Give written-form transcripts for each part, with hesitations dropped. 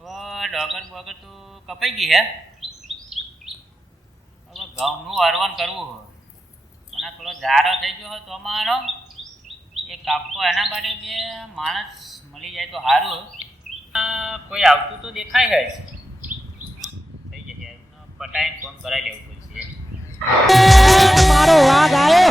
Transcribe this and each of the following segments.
ડોગર Boger તો કપાઈ ગઈ હે. હવે ઘઉંનું હરવણ કરવું હોય અને થોડો ઝારો થઈ ગયો હોય તો મારો એ કાપવો એના માટે બે માણસ મળી જાય તો સારું. કોઈ આવતું તો દેખાય છે. થઈ જશે પટાઈને ફોન કરાવી લેવું પડશે. મારો વાઘ આવ્યો.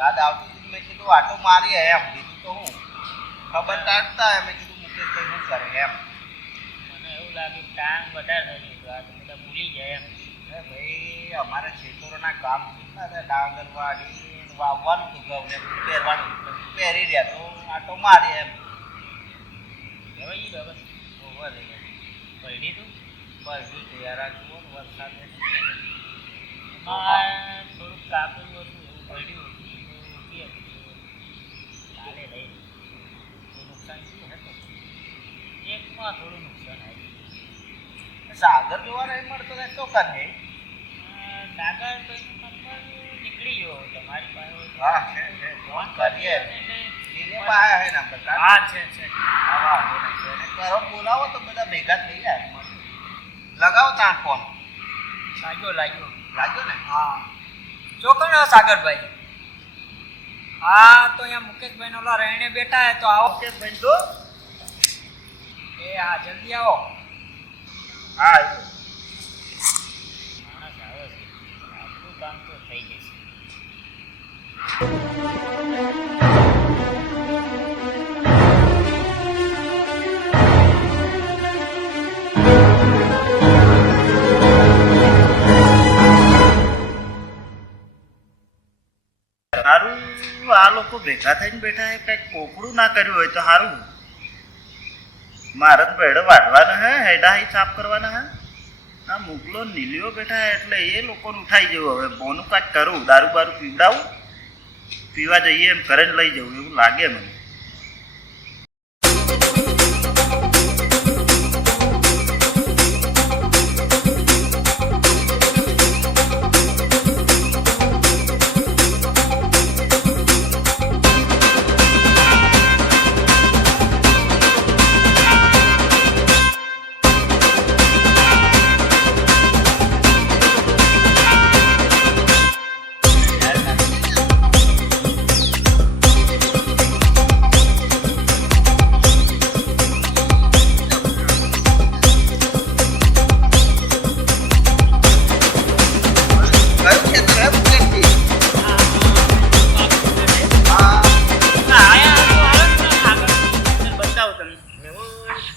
યાદ આવતી મેં કીધું આટો મારી એમ કીધું તો હું ખબર કાઢતા મેં કીધું મુકેશભાઈ શું કરે એમ. મને એવું લાગ્યું ટાંગ વધારે થઈ ગયું આ તો બધા ભૂલી જાય એમ. ભાઈ અમારે ખેતરોના કામ કેટલા ડાંગરવાડી વાવવાનું હતું ઘઉં પહેરવાનું પહેરી રહ્યા તો આટો મારી એમ. હવે બરાબર ઓવર પડી તું બસ તૈયાર જુઓ વરસાદ થોડુંક કાપેલું હતું એવું પડ્યું કાલે લઈ નુકસાન થયું હતું. એકમાં થોડું નુકસાન આવ્યું. સાગર જોવા નહીં મળતો ને તો કરે સાગર તો નંબર નીકળી ગયો તમારી પાસે. હા છે ફોન કરીએ હે નંબર હા છે કરો બોલાવો તો બધા ભેગા થઈ જાય. લગાવો ત્યાં ફોન. લાગ્યો લાગ્યો ને? હા ચોકન સાગરભાઈ. હા તો અહીંયા મુકેશભાઈ નો રહેણે બેઠા હે તો આવો મુકેશભાઈ તો એ હા જલ્દી આવો. હા માણસ આવે છે આપણું કામ તો થઈ જશે. સારું આ લોકો ભેગા થઈને બેઠા કંઈક કોકડું ના કર્યું હોય તો સારું. મારે તો ભેડો વાઢવાના હે હેડા હી સાફ કરવાના હે. આ મુગલો નીલિયો બેઠા એટલે એ લોકોને ઉઠાઈ જવું. હવે બોનું કાંઈક કરું દારૂ બારૂ પીવડાવું પીવા જઈએ એમ ઘરે જ લઈ જવું એવું લાગે મને.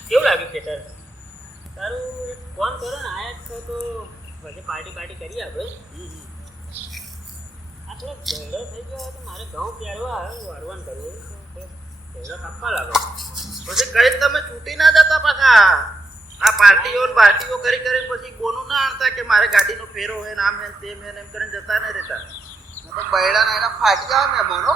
કેવું લાગ્યું ખેતર? તારું ફોન કરો ને આયા છો તો પછી પાર્ટી કરી આપણે. આ થોડો ઝઘડો થઈ ગયો તો મારે ઘઉં પહેરવા વળવાનું કરવું ઝઘડો કાપવા લાગો. પછી કઈ તમે છૂટી ના જતા પાછા આ પાર્ટીઓ કરી પછી બોનું ના આણતા કે મારે ગાડીનો ફેરો હોય ને આમ હે તેમ હે એમ કરીને જતા નહીં રહેતા. તો બૈડા ના એના ફાટી જાવ ને બોનો.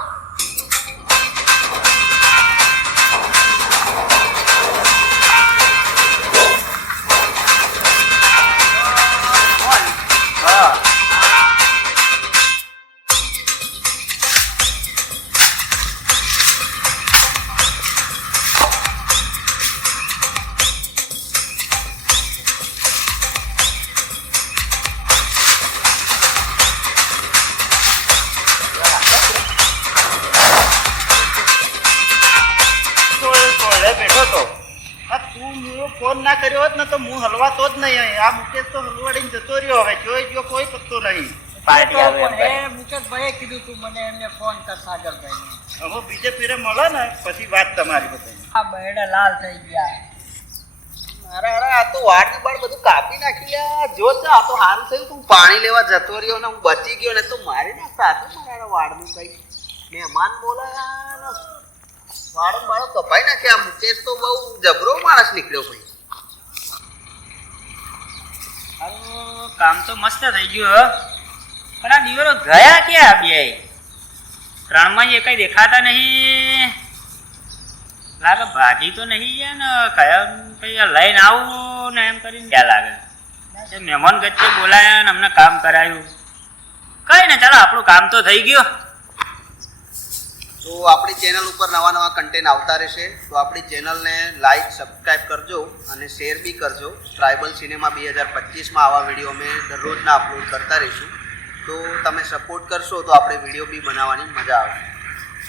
ફોન ના કર્યો હોત ને તો હું હલવાતો જ નહીં. આ મુકેશ તો હલવાડીને જતો રહ્યો. હવે જોઈ ગયો કોઈ પત્તો નહીં. પાર્ટી આવે મુકેશભાઈએ કીધું તું મને એમને ફોન કર સાગરભાઈ. હવે બીજે ફેરે મળે ને પછી વાત તમારી બધી. આ બહેડા લાલ થઈ ગયા. અરે આ તો વાડની બાળ બધું કાપી નાખી લ્યા. જો છે આ તો સારું થયું તું પાણી લેવા જતો રહ્યો ને હું બચી ગયો ને તો મારી નાખતા હતું મારા વાડનું કઈ મહેમાન બોલાયા વાડો મારો કપાઈ નાખ્યા. મુકેશ તો બહુ જબરો માણસ નીકળ્યો ભાઈ. કામ તો મસ્ત થઈ ગયું હો. પણ આ દિવરો ગયા ક્યાં બે? ત્રણમાં એ કઈ દેખાતા નહીં. લાગે ભાજી તો નહીં ગયા ને કયા કઈ લઈને આવું ને એમ કરીને ક્યાં લાગે. એ મહેમાન ગચ્ચે બોલાયા ને અમને કામ કરાયું. કઈ ને ચાલો આપણું કામ તો થઈ ગયું. તો આપણી ચેનલ ઉપર નવા નવા કન્ટેન્ટ આવતા રહેશે, તો આપણી ચેનલને લાઈક સબસ્ક્રાઈબ કરજો અને શેર બી કરજો. ટ્રાઇબલ સિનેમા 2025માં આવા વિડીયો અમે દરરોજના અપલોડ કરતા રહીશું. તો તમે સપોર્ટ કરશો તો આપણે વિડીયો બી બનાવવાની મજા આવશે.